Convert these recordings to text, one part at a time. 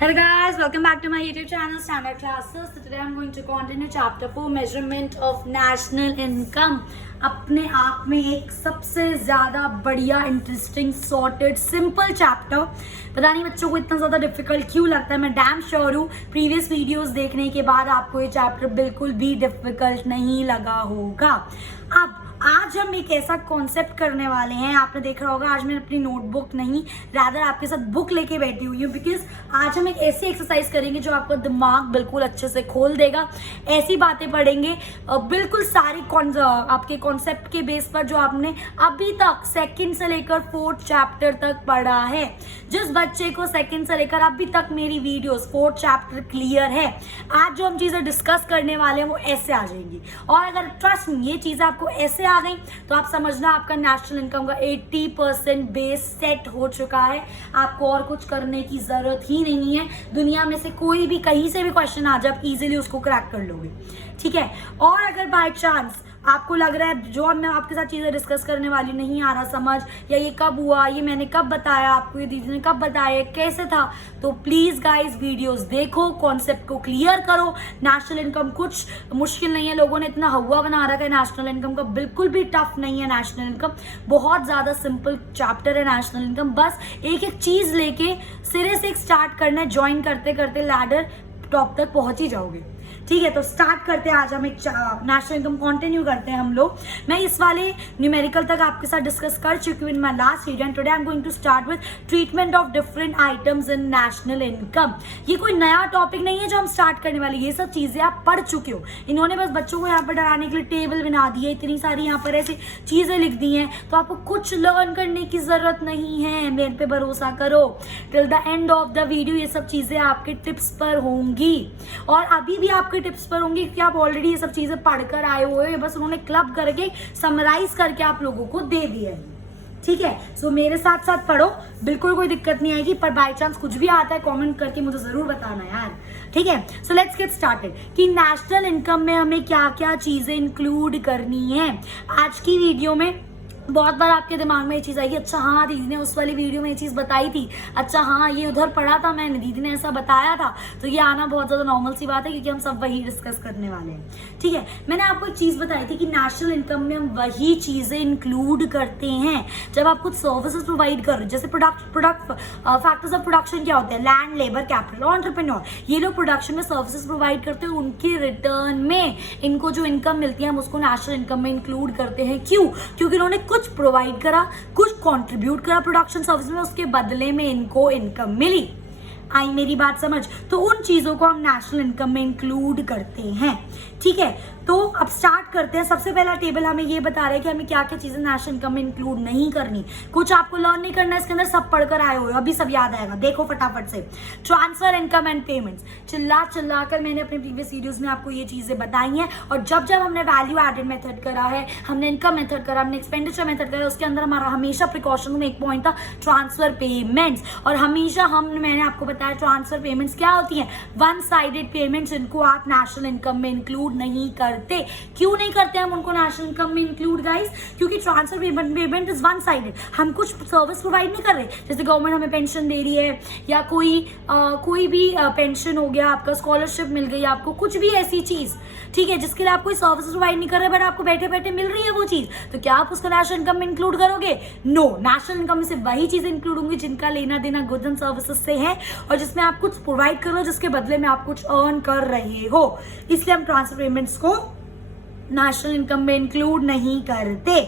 Hello guys, welcome back to my YouTube channel Standard Classes. So today I'm going to continue chapter 4 measurement of national income. अपने आप में एक सबसे ज़्यादा बढ़िया इंटरेस्टिंग सॉर्टेड सिंपल चैप्टर। पता नहीं बच्चों को इतना ज़्यादा डिफिकल्ट क्यों लगता है, मैं डैम श्योर हूँ प्रीवियस वीडियोस देखने के बाद आपको ये चैप्टर बिल्कुल भी डिफिकल्ट नहीं लगा होगा। अब आज हम एक ऐसा कॉन्सेप्ट करने वाले हैं, आपने देखा होगा आज मैंने अपनी नोटबुक नहीं रादर आपके साथ बुक लेके बैठी हुई हूँ, बिकॉज आज हम एक ऐसी एक्सरसाइज करेंगे जो आपका दिमाग बिल्कुल अच्छे से खोल देगा। ऐसी बातें पढ़ेंगे बिल्कुल सारी आपके कॉन्सेप्ट के बेस पर जो आपने अभी तक सेकंड से लेकर 4th चैप्टर तक पढ़ा है। जिस बच्चे को सेकंड से लेकर अभी तक मेरी वीडियोस 4th चैप्टर क्लियर है, आज जो हम चीजें डिस्कस करने वाले हैं वो ऐसे आ जाएंगी। और अगर ट्रस्ट ये चीजें आपको ऐसे आ गई तो आप समझना आपका नेशनल इनकम का 80% बेस सेट हो चुका है। आपको और कुछ करने की जरूरत ही नहीं है। दुनिया में से कोई भी कहीं से भी क्वेश्चन आ जाए आप इजीली उसको क्रैक कर लोगे, ठीक है। और अगर बाय चांस आपको लग रहा है जो मैं आपके साथ चीजें डिस्कस करने वाली नहीं आ रहा समझ, या ये कब हुआ, ये मैंने कब बताया आपको, ये दीदी ने कब बताया, कैसे था, तो प्लीज गाइस वीडियोस देखो, कॉन्सेप्ट को क्लियर करो। नेशनल इनकम कुछ मुश्किल नहीं है, लोगों ने इतना हवा बना रखा है नेशनल इनकम का, बिल्कुल भी टफ नहीं है। नेशनल इनकम बहुत ज्यादा सिंपल चैप्टर है। नेशनल इनकम बस एक एक चीज लेके सिरे से स्टार्ट करना है, ज्वाइन करते करते लैडर टॉप तक पहुंच ही जाओगे, ठीक है। तो स्टार्ट करते हैं, आज हम एक नेशनल इनकम कंटिन्यू करते हैं हम लोग। मैं इस वाले न्यूमेरिकल तक आपके साथ डिस्कस कर चुकी हूँ in my last video, and today I am going to start with treatment of different items in national income. ये कोई नया टॉपिक नहीं है जो हम स्टार्ट करने वाले, ये सब चीजें आप पढ़ चुके हो। इन्होंने बस बच्चों को यहाँ पर डराने के लिए टेबल बना दी है, इतनी सारी यहाँ पर ऐसी चीजें लिख दी हैं, तो आपको कुछ लर्न करने की जरूरत नहीं है, मेरे पे भरोसा करो। Till the end of the video ये सब चीजें आपके टिप्स पर होंगी, और अभी भी आपके टिप्स पर होंगी कि आप ऑलरेडी ये सब चीजें पढ़कर आए हुए हो, बस उन्होंने क्लब करके समराइज करके आप लोगों को दे दिया है, ठीक है। सो मेरे साथ साथ पढ़ो, बिल्कुल कोई दिक्कत नहीं आएगी, पर बाय चांस कुछ भी आता है कमेंट करके मुझे जरूर बताना यार, ठीक है। सो लेट्स गेट स्टार्टेड कि नेशनल इनकम में हमें क्या क्या चीजें इंक्लूड करनी है। आज की वीडियो में बहुत बार आपके दिमाग में ये चीज़ आई कि अच्छा हाँ दीदी ने उस वाली वीडियो में ये चीज़ बताई थी, अच्छा हाँ ये उधर पढ़ा था मैंने, दीदी ने ऐसा बताया था। तो ये आना बहुत ज़्यादा नॉर्मल सी बात है, क्योंकि हम सब वही डिस्कस करने वाले हैं, ठीक है। मैंने आपको एक चीज़ बताई थी कि नेशनल इनकम में हम वही चीज़ें इंक्लूड करते हैं जब आप कुछ सर्विसेज प्रोवाइड कर रहे हो। जैसे प्रोडक्ट फैक्टर्स ऑफ प्रोडक्शन क्या होते हैं, लैंड, लेबर, कैपिटल, एंटरप्रेन्योर। ये लोग प्रोडक्शन में सर्विसेज प्रोवाइड करते हैं, उनके रिटर्न में इनको जो इनकम मिलती है हम उसको नेशनल इनकम में इंक्लूड करते हैं। क्यों? क्योंकि उन्होंने कुछ प्रोवाइड करा, कुछ कंट्रीब्यूट करा प्रोडक्शन सर्विस में, उसके बदले में इनको इनकम मिली। आई मेरी बात समझ? तो उन चीजों को हम नेशनल इनकम में इंक्लूड करते हैं, ठीक है। तो अब स्टार्ट करते हैं। सबसे पहला टेबल हमें ये बता रहा है कि हमें क्या क्या चीजें नेशनल इनकम में इंक्लूड नहीं करनी। कुछ आपको लर्न नहीं करना है इसके अंदर, सब पढ़कर आए हो, अभी सब याद आएगा। देखो फटाफट से, ट्रांसफर इनकम एंड पेमेंट्स। चिल्ला चिल्ला कर मैंने अपने प्रीवियस वीडियोस में आपको ये चीजें बताई हैं, और जब जब हमने वैल्यू एडेड मेथड करा है, हमने इनकम मेथड करा, हमने एक्सपेंडिचर मेथड करा, उसके अंदर हमारा हमेशा प्रिकॉशन में एक पॉइंट था ट्रांसफर पेमेंट्स। और हमेशा मैंने आपको बताया ट्रांसफर पेमेंट्स क्या होती हैं, वन साइडेड पेमेंट्स, इनको आप नेशनल इनकम में इंक्लूड नहीं करते। क्यों नहीं करते हम उनको नेशनल इनकम में इंक्लूड गाइस? क्योंकि transfer payment is one sided, हम कुछ सर्विस प्रोवाइड नहीं कर रहे। जैसे गवर्नमेंट हमें पेंशन दे रही है, या कोई भी पेंशन हो गया, आपका स्कॉलरशिप मिल गई, आपको कुछ भी ऐसी चीज, ठीक है, जिसके लिए आप कोई सर्विस प्रोवाइड नहीं कर रहे बट आपको बैठे बैठे मिल रही है वो चीज, तो क्या आप उसको नेशनल इनकम में इंक्लूड करोगे? नो। नेशनल इनकम में सिर्फ वही चीजें इंक्लूड होंगी जिनका लेना देना गुड्स एंड सर्विसेज से है, और जिसमें आप कुछ प्रोवाइड कर रहे हो जिसके बदले में आप कुछ अर्न कर रहे हो। इसलिए हम ट्रांसफर पेमेंट्स को नेशनल इनकम में इंक्लूड नहीं करते।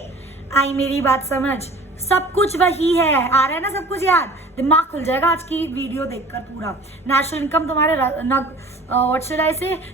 आई मेरी बात समझ? सब कुछ वही है, आ रहा है ना सब कुछ याद? दिमाग खुल जाएगा आज की वीडियो देखकर पूरा। नेशनल इनकम तुम्हारे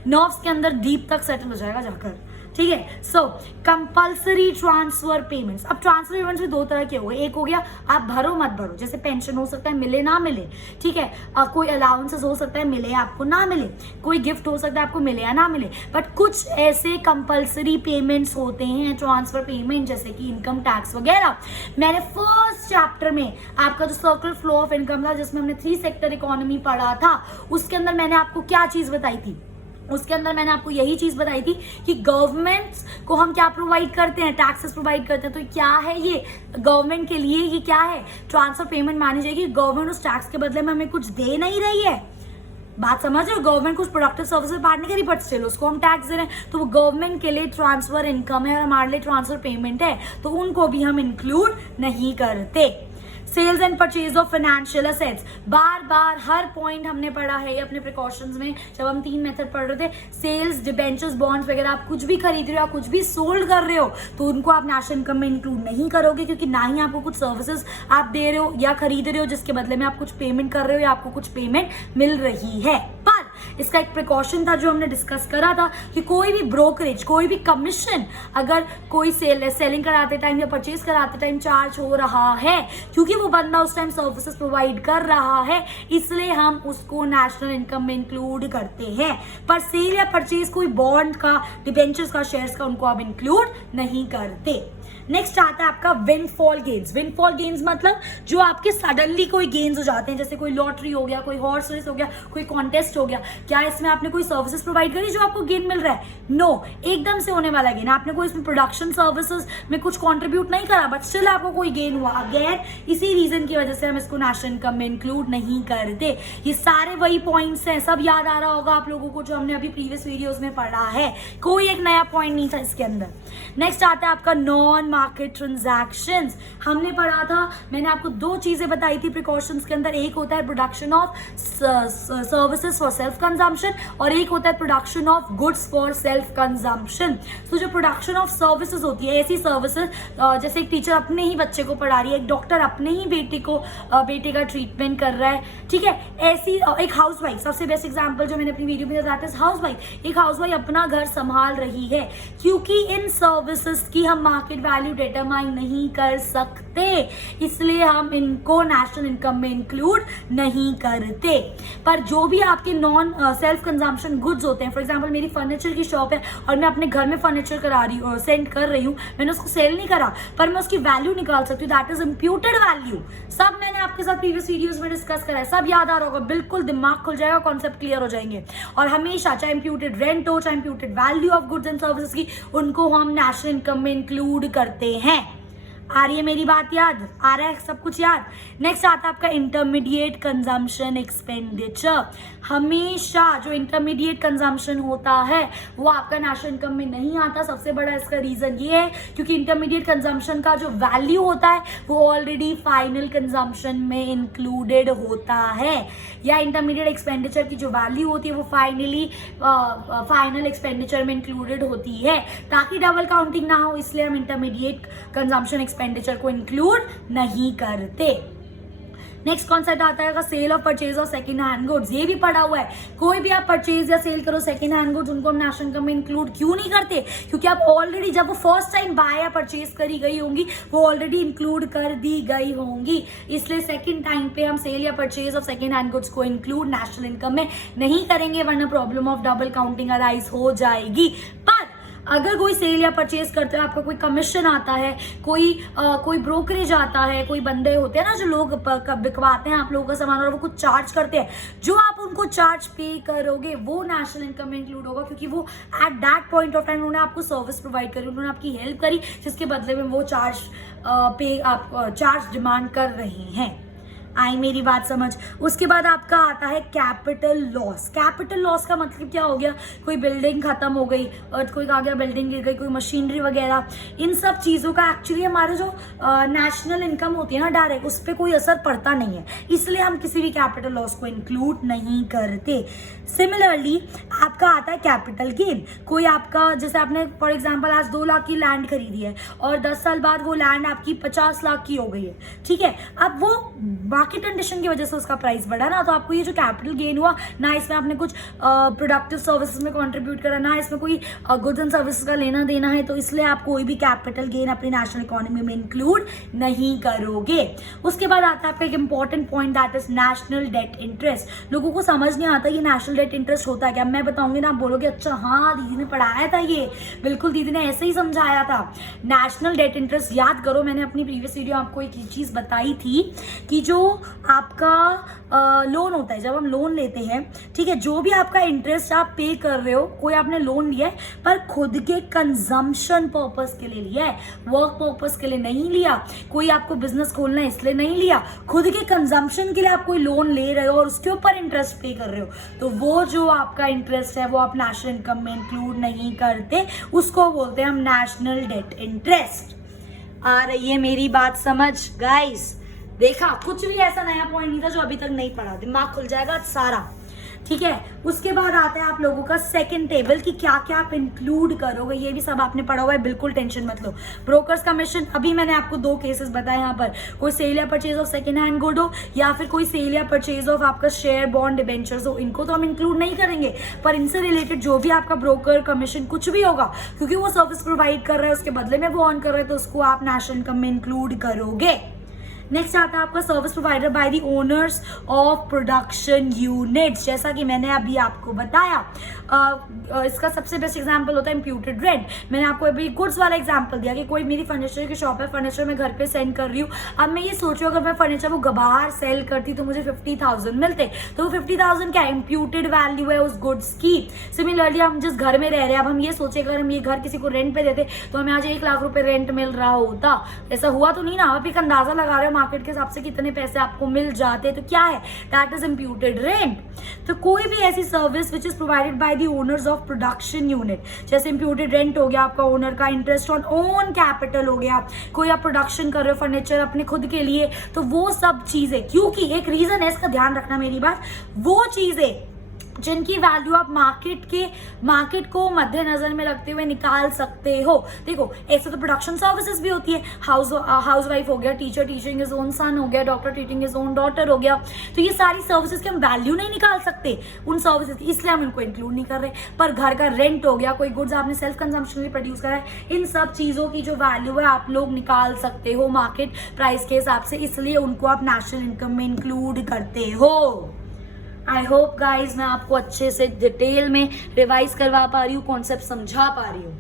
नर्व्स के अंदर डीप तक सेटल हो जाएगा जाकर, ठीक है। सो कंपल्सरी ट्रांसफर पेमेंट्स। अब ट्रांसफर पेमेंट्स भी दो तरह के हो गए। एक हो गया आप भरो मत भरो, जैसे पेंशन हो सकता है मिले ना मिले, ठीक है। कोई अलाउंसेस हो सकता है मिले आपको ना मिले, कोई गिफ्ट हो सकता है आपको मिले या ना मिले, बट कुछ ऐसे कंपल्सरी पेमेंट्स होते हैं ट्रांसफर पेमेंट, जैसे कि इनकम टैक्स वगैरह। मैंने फर्स्ट चैप्टर में आपका जो सर्कुलर फ्लो ऑफ इनकम था, जिसमें हमने 3 सेक्टर इकोनॉमी पढ़ा था, उसके अंदर मैंने आपको क्या चीज बताई थी? उसके अंदर मैंने आपको यही चीज बताई थी कि गवर्नमेंट्स को हम क्या प्रोवाइड करते हैं, टैक्सेस प्रोवाइड करते हैं। तो क्या है ये गवर्नमेंट के लिए, ये क्या है? ट्रांसफर पेमेंट मानी जाएगी। गवर्नमेंट उस टैक्स के बदले में हमें कुछ दे नहीं रही है, बात समझ रहे हो? गवर्नमेंट कुछ प्रोडक्टिव सर्विसेज पार्ट नहीं करी, बट स्टिल उसको हम टैक्स दे रहे हैं, तो वो गवर्नमेंट के लिए ट्रांसफर इनकम है और हमारे लिए ट्रांसफर पेमेंट है, तो उनको भी हम इंक्लूड नहीं करते। Sales and purchase of financial assets, बार बार हर पॉइंट हमने पढ़ा है अपने प्रिकॉशंस में जब हम 3 मेथड पढ़ रहे थे। सेल्स, डिबेंचर्स, बॉन्ड्स वगैरह, आप कुछ भी खरीद रहे हो, आप कुछ भी सोल्ड कर रहे हो, तो उनको आप नेशनल इनकम में इंक्लूड नहीं करोगे, क्योंकि ना ही आपको कुछ सर्विसेज आप दे रहे हो या खरीद रहे हो जिसके बदले में आप कुछ पेमेंट कर रहे हो या आपको कुछ पेमेंट मिल रही है। पर इसका एक प्रिकॉशन था जो हमने डिस्कस करा था कि कोई भी ब्रोकरेज, कोई भी कमीशन अगर कोई सेलिंग कराते टाइम या परचेज कराते टाइम चार्ज हो रहा है, क्योंकि वो बंदा उस टाइम सर्विसेज प्रोवाइड कर रहा है, इसलिए हम उसको नेशनल इनकम में इंक्लूड करते हैं। पर सेल या परचेज कोई बॉन्ड का, डिबेंचर्स का, शेयर्स का, उनको आप इंक्लूड नहीं करते। नेक्स्ट आता है आपका विंडफॉल गेन्स। विंडफॉल गेन्स मतलब जो आपके सडनली कोई गेन्स हो जाते हैं, जैसे कोई लॉटरी हो गया, कोई हॉर्स रेस हो गया, कोई कॉन्टेस्ट हो गया। क्या इसमें आपने कोई सर्विसेज प्रोवाइड करी जो आपको गेन मिल रहा है? नो, एकदम से होने वाला गेन। आपने कोई इसमें प्रोडक्शन सर्विसेज में कुछ कंट्रीब्यूट नहीं करा, बट स्टिल आपको कोई गेन हुआ। अगेन इसी रीजन की वजह से हम इसको नेशनल इनकम में इंक्लूड नहीं करते। ये सारे वही पॉइंट्स हैं, सब याद आ रहा होगा आप लोगों को जो हमने अभी प्रीवियस वीडियोज में पढ़ा है, कोई एक नया पॉइंट नहीं था इसके अंदर। नेक्स्ट आता है आपका नॉन मार्केट ट्रांजैक्शंस। हमने पढ़ा था, मैंने आपको 2 चीजें बताई थी प्रिकॉशंस के अंदर, एक होता है production of services for self consumption और एक होता है production of goods for self consumption. तो जो प्रोडक्शन ऑफ सर्विसेज होती है, ऐसी सर्विसेज जैसे एक टीचर अपने ही बच्चे को पढ़ा रही है, एक डॉक्टर अपने ही बेटे का ट्रीटमेंट कर रहा है, ठीक है, ऐसी एक हाउसवाइफ, सबसे बेस्ट एग्जांपल जो मैंने अपनी वीडियो में बताया था, हाउसवाइफ, एक हाउसवाइफ अपना घर संभाल रही है, क्योंकि इन सर्विसेज की हम मार्केट वैल्यू डिटरमाइन नहीं कर सकते, इसलिए हम इनको नेशनल इनकम में इंक्लूड नहीं करते। पर जो भी आपके नॉन सेल्फ कंजम्पशन गुड्स होते हैं, फॉर एग्जांपल मेरी फर्नीचर की शॉप है और मैं अपने घर में फर्नीचर करा रही हूँ, सेंड कर रही हूँ, मैंने उसको सेल नहीं करा, पर मैं उसकी वैल्यू निकाल सकती हूँ, दैट इज इम्प्यूटेड वैल्यू। सब मैंने आपके साथ प्रीवियस वीडियोस में डिस्कस करा है, सब याद आ रहा होगा, बिल्कुल दिमाग खुल जाएगा, कॉन्सेप्ट क्लियर हो जाएंगे। और हमेशा चाहे इम्प्यूटेड रेंट हो, चाहे imputed value of goods and services की, उनको हम नेशनल इनकम में इंक्लूड करते हैं। आ रही है मेरी बात याद? आ रहा है सब कुछ याद? नेक्स्ट आता है आपका इंटरमीडिएट कंजम्पशन एक्सपेंडिचर। हमेशा जो इंटरमीडिएट कंजम्पशन होता है वो आपका नेशनल इनकम में नहीं आता। सबसे बड़ा इसका रीजन ये है क्योंकि इंटरमीडिएट कंजम्पशन का जो वैल्यू होता है वो ऑलरेडी फाइनल कंजम्पशन में इंक्लूडेड होता है, या इंटरमीडिएट एक्सपेंडिचर की जो वैल्यू होती है वो फाइनल एक्सपेंडिचर में इंक्लूडेड होती है, ताकि डबल काउंटिंग ना हो, इसलिए हम इंटरमीडिएट कंजम्पशन एक्सपेंडिचर को इंक्लूड नहीं करते। नेक्स्ट कॉन्सेप्ट आता है sale of purchase of second hand goods. ये भी पढ़ा हुआ है, कोई भी आप परचेज या सेल करो सेकंड हैंड गुड्स, उनको हम नेशनल इनकम में इंक्लूड क्यों नहीं करते? क्योंकि आप ऑलरेडी जब वो फर्स्ट टाइम बाय या परचेज करी गई होंगी वो ऑलरेडी इंक्लूड कर दी गई होंगी, इसलिए सेकंड टाइम पे हम सेल या purchase of second hand goods को इंक्लूड नेशनल इनकम में नहीं करेंगे, वरना problem of double counting arise हो जाएगी। पर अगर कोई सेल या परचेज करते हो, आपका कोई कमीशन आता है, कोई ब्रोकरेज आता है, कोई बंदे होते हैं ना जो लोग बिकवाते हैं आप लोगों का सामान और वो कुछ चार्ज करते हैं, जो आप उनको चार्ज पे करोगे वो नेशनल इनकम में इंक्लूड होगा, क्योंकि वो at that point of time उन्होंने आपको सर्विस प्रोवाइड करी, उन्होंने आपकी हेल्प करी, जिसके बदले में वो चार्ज डिमांड कर रहे हैं। आई मेरी बात समझ? उसके बाद आपका आता है कैपिटल लॉस। कैपिटल लॉस का मतलब क्या हो गया? कोई बिल्डिंग खत्म हो गई, अर्थक्वेक आ गया, बिल्डिंग गिर गई, कोई मशीनरी वगैरह, इन सब चीज़ों का एक्चुअली हमारे जो नेशनल इनकम होती है ना डायरेक्ट, उस पर कोई असर पड़ता नहीं है, इसलिए हम किसी भी कैपिटल लॉस को इंक्लूड नहीं करते। सिमिलरली आपका आता है कैपिटल गेन। कोई आपका, जैसे आपने फॉर एग्जाम्पल आज 2 लाख की लैंड खरीदी है और 10 साल बाद वो लैंड आपकी 50 लाख की हो गई है, ठीक है, अब वो मार्केट कंडीशन की वजह से उसका प्राइस बढ़ा ना, तो आपको ये जो कैपिटल गेन हुआ ना, इसमें आपने कुछ प्रोडक्टिव सर्विसेज में कंट्रीब्यूट करा ना, इसमें कोई गुड्स एंड सर्विसेज का लेना देना है, तो इसलिए आप कोई भी कैपिटल गेन अपनी नेशनल इकोनॉमी में इंक्लूड नहीं करोगे। उसके बाद आता है आपका एक important point, that is national debt interest. लोगों को समझ नहीं आता कि नेशनल डेट इंटरेस्ट होता है क्या। मैं बताऊंगी ना, आप बोलोगे अच्छा हाँ दीदी ने पढ़ाया था ये, बिल्कुल दीदी ने ऐसे ही समझाया था। नेशनल डेट इंटरेस्ट याद करो, मैंने अपनी प्रीवियस वीडियो आपको एक चीज बताई थी कि जो आपका लोन होता है, जब हम लोन लेते हैं, ठीक है, जो भी आपका इंटरेस्ट आप पे कर रहे हो, कोई आपने लोन लिया है पर खुद के कंजम्पशन पर्पस के लिए लिया है, वर्क पर्पस के लिए नहीं लिया, कोई आपको बिजनेस खोलना है इसलिए नहीं लिया, खुद के कंजम्पशन के लिए आप कोई लोन ले रहे हो और उसके ऊपर इंटरेस्ट पे कर रहे हो, तो वो जो आपका इंटरेस्ट है वो आप नेशनल इनकम में इंक्लूड नहीं करते, उसको बोलते हैं हम नेशनल डेट इंटरेस्ट। आ रही है मेरी बात समझ गाइस? देखा, कुछ भी ऐसा नया पॉइंट नहीं था जो अभी तक नहीं पढ़ा, दिमाग खुल जाएगा सारा, ठीक है। उसके बाद आता है आप लोगों का सेकंड टेबल कि क्या क्या आप इंक्लूड करोगे, ये भी सब आपने पढ़ा हुआ है, बिल्कुल टेंशन मत लो। ब्रोकर्स कमीशन, अभी मैंने आपको 2 केसेस बताए यहाँ पर, कोई सेल या purchase of second hand good हो या फिर कोई सेल या परचेज ऑफ आपका शेयर बॉन्ड डिबेंचर्स हो, इनको तो हम इंक्लूड नहीं करेंगे, पर इनसे रिलेटेड जो भी आपका ब्रोकर कमीशन कुछ भी होगा, क्योंकि वो सर्विस प्रोवाइड कर रहा है, उसके बदले में वो ऑन कर रहा है, तो उसको आप नेशनल इनकम में इंक्लूड करोगे। नेक्स्ट आता है आपका service provider by the owners of production units, जैसा कि मैंने अभी आपको बताया। इसका सबसे बेस्ट एग्जांपल होता है इम्प्यूटेड रेंट। मैंने आपको अभी गुड्स वाला एग्जांपल दिया कि कोई मेरी फर्नीचर की शॉप है, फर्नीचर मैं घर पे सेंड कर रही हूँ, अब मैं ये सोच रही हूँ अगर मैं फर्नीचर वो बाहर सेल करती तो मुझे 50,000 मिलते, तो वो 50,000 क्या इम्प्यूटेड वैल्यू है उस गुड्स की। सिमिलरली हम जिस घर में रह रहे हैं, अब हम ये सोचे अगर हम ये घर किसी को रेंट पे देते तो हमें आज 1 लाख रुपए रेंट मिल रहा होता, ऐसा हुआ तो नहीं ना, आप एक अंदाजा लगा रहे हो मार्केट के हिसाब से कितने पैसे आपको मिल जाते, तो क्या है, दैट इज इम्प्यूटेड रेंट। तो कोई भी ऐसी service which is provided by the owners of production unit, जैसे इम्प्यूटेड रेंट हो गया आपका ओनर का, इंटरेस्ट ऑन ओन कैपिटल हो गया, कोई आप प्रोडक्शन कर रहे हो फर्नीचर अपने खुद के लिए, तो वो सब चीजें, क्योंकि एक रीजन है, इसका ध्यान रखना मेरी बात, वो चीजें जिनकी वैल्यू आप मार्केट को मद्देनजर में रखते हुए निकाल सकते हो। देखो, ऐसे तो प्रोडक्शन सर्विसेज भी होती है, हाउस वाइफ हो गया, teacher teaching is own son हो गया, doctor teaching is own daughter हो गया, तो ये सारी सर्विसेज की हम वैल्यू नहीं निकाल सकते उन सर्विसेज की, इसलिए हम इनको इंक्लूड नहीं कर रहे। पर घर का रेंट हो गया, कोई गुड्स आपने सेल्फ कंजम्पशन में प्रोड्यूस करा है, इन सब चीजों की जो वैल्यू है आप लोग निकाल सकते हो मार्केट प्राइस के हिसाब से, इसलिए उनको आप नेशनल इनकम में इंक्लूड करते हो। आई होप गाइज मैं आपको अच्छे से डिटेल में रिवाइज करवा पा रही हूँ, कॉन्सेप्ट समझा पा रही हूँ,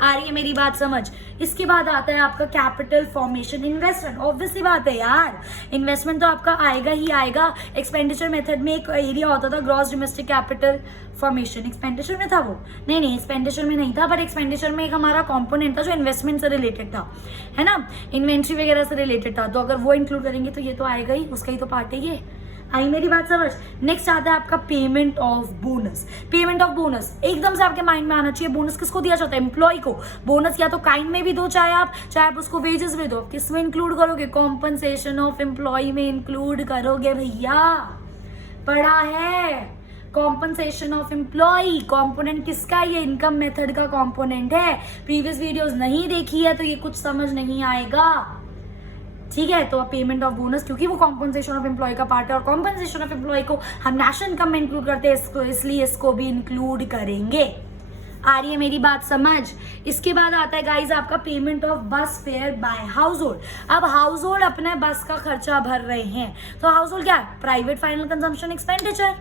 आ रही है मेरी बात समझ। इसके बाद आता है आपका कैपिटल फॉर्मेशन, इन्वेस्टमेंट। ऑब्वियसली बात है यार, इन्वेस्टमेंट तो आपका आएगा ही आएगा। एक्सपेंडिचर मेथड में एक एरिया होता था gross domestic capital formation, expenditure में था वो, नहीं एक्सपेंडिचर में नहीं था, बट एक्सपेंडिचर में एक हमारा कंपोनेंट था जो इन्वेस्टमेंट से रिलेटेड था, है ना, इन्वेंट्री वगैरह से रिलेटेड था, तो अगर वो इंक्लूड करेंगे तो ये तो आएगा ही, उसका ही तो पार्ट है ये। आई मेरी बात समझ। नेक्स्ट आता है आपका payment of bonus. Payment of bonus एकदम से आपके माइंड में आना चाहिए, बोनस किसको दिया जाता है, एम्प्लॉय को। बोनस या तो काइंड में भी दो, चाहे आप उसको वेजेस में दो, किस में इंक्लूड करोगे, कॉम्पनसेशन ऑफ एम्प्लॉय में इंक्लूड करोगे भैया, पढ़ा है। कॉम्पनसेशन ऑफ एम्प्लॉय कॉम्पोनेंट किसका, ये इनकम मेथड का कॉम्पोनेंट है। प्रीवियस वीडियोस नहीं देखी है तो ये कुछ समझ नहीं आएगा, ठीक है। तो पेमेंट ऑफ बोनस, क्योंकि वो कॉम्पनसेशन ऑफ एम्प्लॉय का पार्ट है और कॉम्पनसेशन ऑफ एम्प्लॉय को हम नेशनल इनकम में इंक्लूड करते हैं, इसलिए इसको भी इंक्लूड करेंगे। आ रही है मेरी बात समझ। इसके बाद आता है गाइज आपका payment of bus fare by house hold. अब हाउस होल्ड अपने बस का खर्चा भर रहे हैं, तो हाउस होल्ड क्या है, private final consumption expenditure.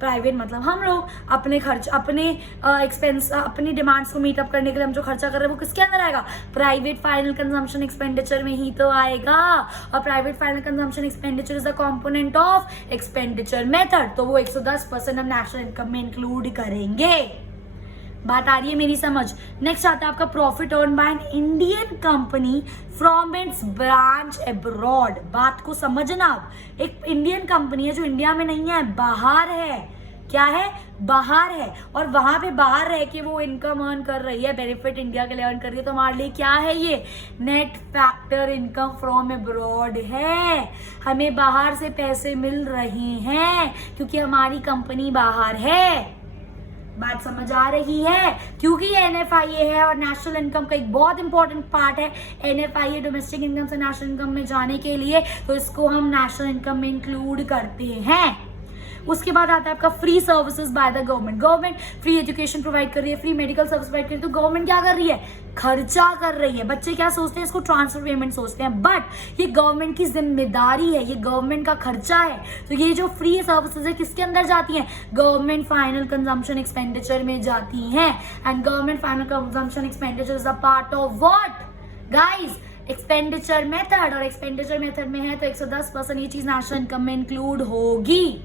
Private मतलब हम लोग अपने खर्च, अपने एक्सपेंस, अपनी डिमांड्स को मीटअप करने के लिए हम जो खर्चा कर रहे हैं वो किसके अंदर आएगा, प्राइवेट फाइनल कंजम्पशन एक्सपेंडिचर में ही तो आएगा। और private final consumption expenditure is the component of expenditure method, तो वो 110% हम नेशनल इनकम में इंक्लूड करेंगे। बात आ रही है मेरी समझ। नेक्स्ट आता है आपका profit earn by an Indian company from its branch abroad. बात को समझना, एक इंडियन कंपनी है जो इंडिया में नहीं है, बाहर है। क्या है, बाहर है, और वहां पे बाहर रह के वो इनकम अर्न कर रही है, बेनिफिट इंडिया के लिए अर्न कर रही है, तो हमारे लिए क्या है, ये net factor income from abroad है। हमें बाहर से पैसे मिल रहे हैं क्योंकि हमारी कंपनी बाहर है। बात समझ आ रही है, क्योंकि ये NFIA है और नेशनल इनकम का एक बहुत इंपॉर्टेंट पार्ट है। NFIA डोमेस्टिक इनकम से नेशनल इनकम में जाने के लिए, तो इसको हम नेशनल इनकम में इंक्लूड करते हैं। उसके बाद आता है आपका free services by the government. Government free education provide कर रही है, फ्री मेडिकल सर्विस प्रोवाइड कर रही है, तो गवर्नमेंट क्या कर रही है, खर्चा कर रही है। बच्चे क्या सोचते हैं, इसको ट्रांसफर पेमेंट सोचते हैं, बट ये गवर्नमेंट की जिम्मेदारी है, ये गवर्नमेंट का खर्चा है। तो ये जो फ्री सर्विसेज है किसके अंदर जाती हैं, गवर्नमेंट फाइनल कंजम्पशन एक्सपेंडिचर में जाती हैं। And government final consumption expenditure is a part of what guys, expenditure method, और एक्सपेंडिचर मेथड में है तो 110% ये चीज नेशनल इनकम में इंक्लूड होगी।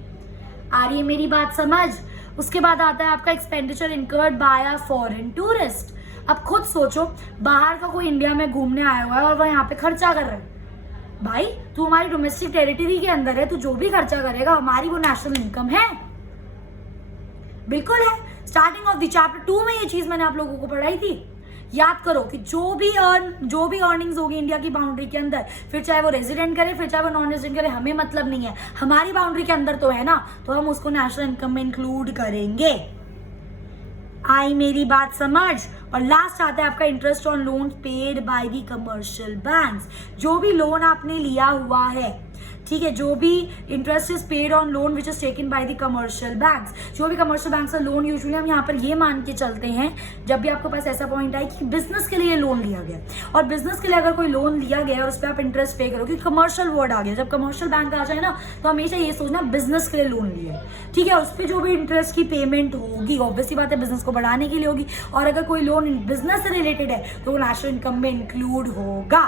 आ रही है मेरी बात समझ? उसके बाद आता है आपका expenditure incurred by a foreign tourist. अब खुद सोचो, बाहर का कोई इंडिया में घूमने आया हुआ है और वह यहाँ पे खर्चा कर रहा है, भाई तू हमारी डोमेस्टिक टेरिटरी के अंदर है, तू जो भी खर्चा करेगा हमारी वो नेशनल इनकम है। बिल्कुल है। स्टार्टिंग ऑफ द चैप्टर 2 में ये चीज मैंने आप लोगों को पढ़ाई थी। याद करो कि जो भी अर्निंग्स होगी इंडिया की बाउंड्री के अंदर, फिर चाहे वो रेजिडेंट करे फिर चाहे वो नॉन रेजिडेंट करे, हमें मतलब नहीं है, हमारी बाउंड्री के अंदर तो है ना, तो हम उसको नेशनल इनकम में इंक्लूड करेंगे। आई मेरी बात समझ? और लास्ट आता है आपका interest on loan paid by the commercial banks. जो भी लोन आपने लिया हुआ है, ठीक है, जो भी interest is paid on loan which is taken by the commercial banks, जो भी कमर्शियल बैंक से लोन, यूजुअली हम यहाँ पर ये मान के चलते हैं जब भी आपके पास ऐसा पॉइंट आए कि बिजनेस के लिए लोन लिया गया, और बिजनेस के लिए अगर कोई लोन लिया गया और उस पर आप इंटरेस्ट पे करो, क्योंकि कमर्शियल वर्ड आ गया, जब कमर्शियल बैंक आ जाए ना तो हमेशा ये सोचना बिजनेस के लिए लोन लिया, ठीक है, उस पर जो भी इंटरेस्ट की पेमेंट होगी ऑब्वियसली बात है बिजनेस को बढ़ाने के लिए होगी, और अगर कोई लोन बिजनेस से रिलेटेड है तो वो नेशनल इनकम में इंक्लूड होगा।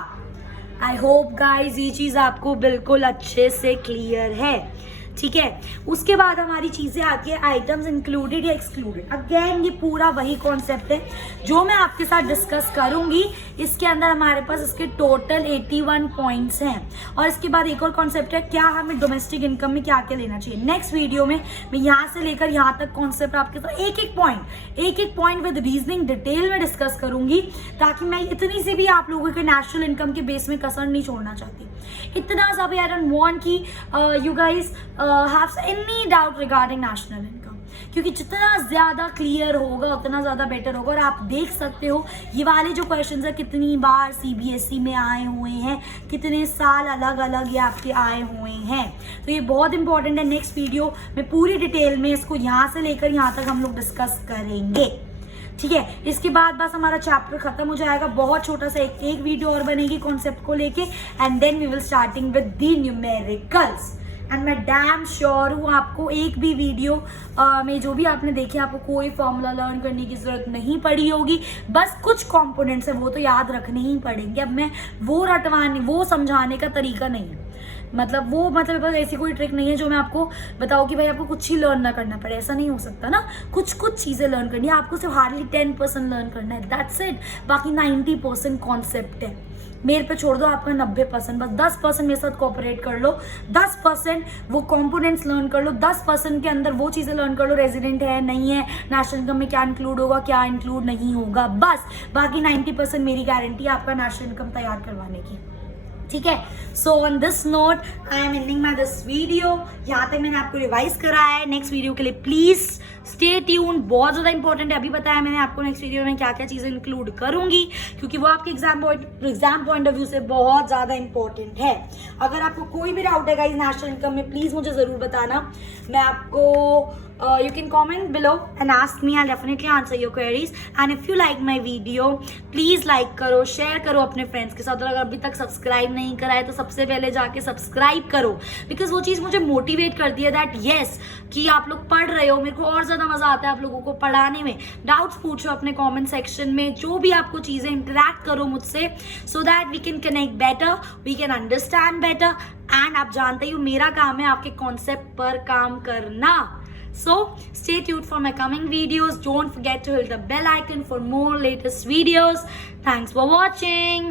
आई होप गाइज ये चीज आपको बिल्कुल अच्छे से क्लियर है, ठीक है। उसके बाद हमारी चीजें आती है आइटम्स इंक्लूडेड या एक्सक्लूडेड। अगेन ये पूरा वही कॉन्सेप्ट है जो मैं आपके साथ डिस्कस करूंगी। इसके अंदर हमारे पास इसके टोटल 81 पॉइंट्स हैं, और इसके बाद एक और कॉन्सेप्ट है क्या हमें डोमेस्टिक इनकम में क्या क्या लेना चाहिए। नेक्स्ट वीडियो में मैं यहाँ से लेकर यहाँ तक कॉन्सेप्ट आपके साथ एक एक पॉइंट विद रीजनिंग डिटेल में डिस्कस करूंगी, ताकि मैं इतनी सी भी आप लोगों के नेशनल इनकम के बेस में कसर नहीं छोड़ना चाहती। इतना सा भी आई डोंट वांट कि you guys have any doubt regarding national income, क्योंकि जितना ज्यादा क्लियर होगा उतना ज्यादा बेटर होगा। और आप देख सकते हो ये वाले जो क्वेश्चंस है कितनी बार सीबीएसई में आए हुए हैं, कितने साल अलग अलग ये आपके आए हुए हैं, तो ये बहुत इंपॉर्टेंट है। नेक्स्ट वीडियो में पूरी डिटेल में इसको यहाँ से लेकर यहाँ तक हम लोग डिस्कस करेंगे, ठीक है। इसके बाद बस हमारा चैप्टर खत्म हो जाएगा। बहुत छोटा सा एक वीडियो और बनेगी कॉन्सेप्ट को लेके, and then we will starting with the numericals. And मैं डैम श्योर हूँ आपको एक भी वीडियो में जो भी आपने देखे आपको कोई फॉर्मूला लर्न करने की जरूरत नहीं पड़ी होगी। बस कुछ कंपोनेंट्स है वो तो याद रखने ही पड़ेंगे। अब मैं वो रटवाने वो समझाने का तरीका नहीं है, मतलब बस ऐसी कोई ट्रिक नहीं है जो मैं आपको बताऊँ कि भाई आपको कुछ ही लर्न ना करना पड़े, ऐसा नहीं हो सकता ना। कुछ चीज़ें लर्न करनी है आपको, सिर्फ हार्डली 10% लर्न करना है, दैट्स इट। बाकी 90% कॉन्सेप्ट है, मेरे पे छोड़ दो आपका 90%। बस 10% मेरे साथ कोऑपरेट कर लो, 10% वो कंपोनेंट्स लर्न कर लो, 10% के अंदर वो चीज़ें लर्न कर लो, रेजिडेंट है नहीं है, नेशनल इनकम में क्या इंक्लूड होगा क्या इंक्लूड नहीं होगा, बस। बाकी 90% मेरी गारंटी है आपका नेशनल इनकम तैयार करवाने की, ठीक है। So on this note I am ending my this video. यहाँ तक मैंने आपको रिवाइज कराया है। नेक्स्ट वीडियो के लिए प्लीज स्टे ट्यून, बहुत ज़्यादा इंपॉर्टेंट है। अभी बताया मैंने आपको नेक्स्ट वीडियो में क्या क्या चीज़ें इंक्लूड करूंगी, क्योंकि वो आपके एग्जाम पॉइंट ऑफ व्यू से बहुत ज़्यादा इंपॉर्टेंट है। अगर आपको कोई भी डाउट है गाइस नेशनल इनकम में, प्लीज़ मुझे ज़रूर बताना। मैं आपको you can comment below and ask me. I'll definitely answer your queries. And if you like my video, please like करो, share करो अपने friends के साथ। और अगर अभी तक सब्सक्राइब नहीं करा है तो सबसे पहले जाके सब्सक्राइब करो, बिकॉज वो चीज़ मुझे मोटिवेट करती है दैट येस कि आप लोग पढ़ रहे हो, मेरे को और ज़्यादा मज़ा आता है आप लोगों को पढ़ाने में। डाउट्स पूछो अपने कॉमेंट सेक्शन में, जो भी आपको चीज़ें इंटरेक्ट करो मुझसे, so that we can connect better, we can understand better. And आप जानते ही हो मेरा काम है आपके कॉन्सेप्ट पर काम करना। So stay tuned for my coming videos. Don't forget to hit the bell icon for more latest videos. Thanks for watching.